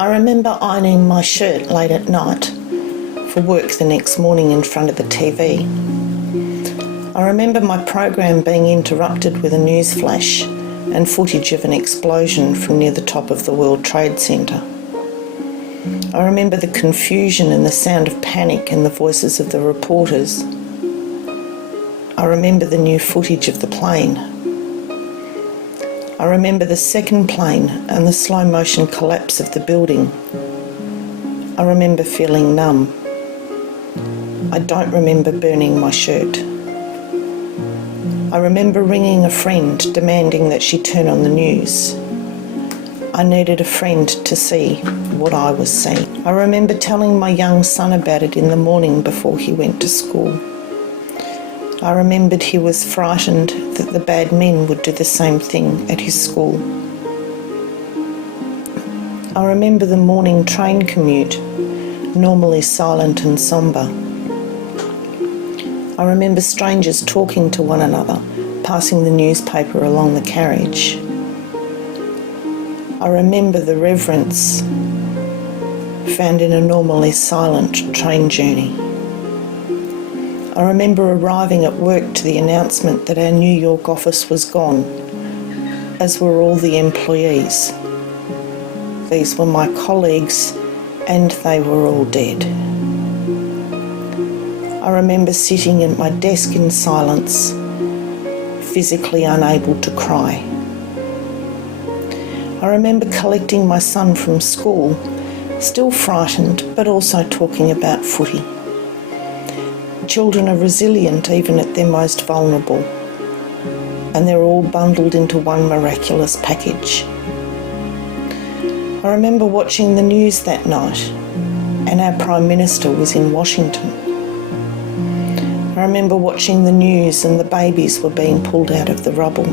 I remember ironing my shirt late at night for work the next morning in front of the TV. I remember my program being interrupted with a news flash and footage of an explosion from near the top of the World Trade Center. I remember the confusion and the sound of panic in the voices of the reporters. I remember the new footage of the plane. I remember the second plane and the slow motion collapse of the building. I remember feeling numb. I don't remember burning my shirt. I remember ringing a friend demanding that she turn on the news. I needed a friend to see what I was seeing. I remember telling my young son about it in the morning before he went to school. I remembered he was frightened that the bad men would do the same thing at his school. I remember the morning train commute, normally silent and sombre. I remember strangers talking to one another, passing the newspaper along the carriage. I remember the reverence found in a normally silent train journey. I remember arriving at work to the announcement that our New York office was gone, as were all the employees. These were my colleagues, and they were all dead. I remember sitting at my desk in silence, physically unable to cry. I remember collecting my son from school, still frightened, but also talking about footy. Children are resilient even at their most vulnerable, and they're all bundled into one miraculous package. I remember watching the news that night, and our Prime Minister was in Washington. I remember watching the news and the babies were being pulled out of the rubble.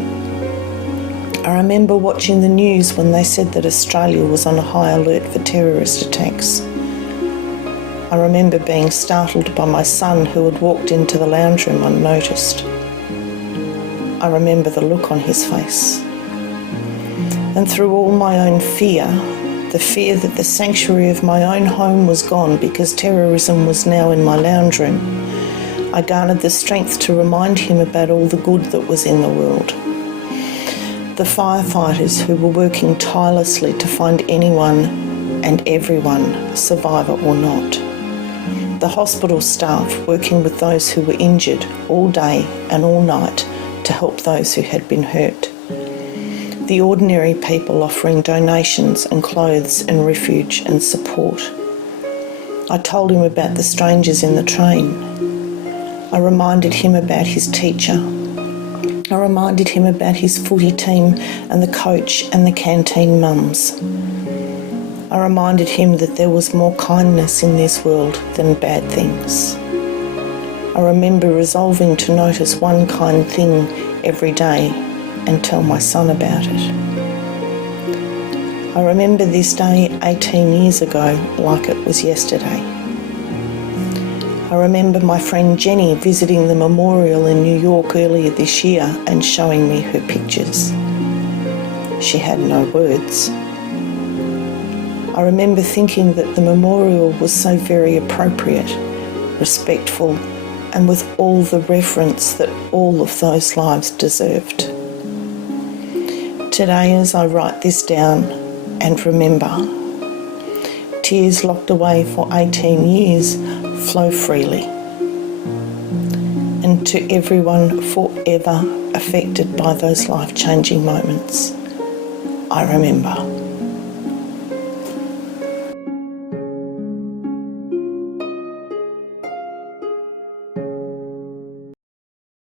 I remember watching the news when they said that Australia was on a high alert for terrorist attacks. I remember being startled by my son who had walked into the lounge room unnoticed. I remember the look on his face. And through all my own fear, the fear that the sanctuary of my own home was gone because terrorism was now in my lounge room, I garnered the strength to remind him about all the good that was in the world. The firefighters who were working tirelessly to find anyone and everyone, survivor or not. The hospital staff working with those who were injured all day and all night to help those who had been hurt. The ordinary people offering donations and clothes and refuge and support. I told him about the strangers in the train. I reminded him about his teacher. I reminded him about his footy team and the coach and the canteen mums. I reminded him that there was more kindness in this world than bad things. I remember resolving to notice one kind thing every day and tell my son about it. I remember this day 18 years ago like it was yesterday. I remember my friend Jenny visiting the memorial in New York earlier this year and showing me her pictures. She had no words. I remember thinking that the memorial was so very appropriate, respectful, and with all the reverence that all of those lives deserved. Today, as I write this down and remember, tears locked away for 18 years flow freely. And to everyone forever affected by those life-changing moments, I remember.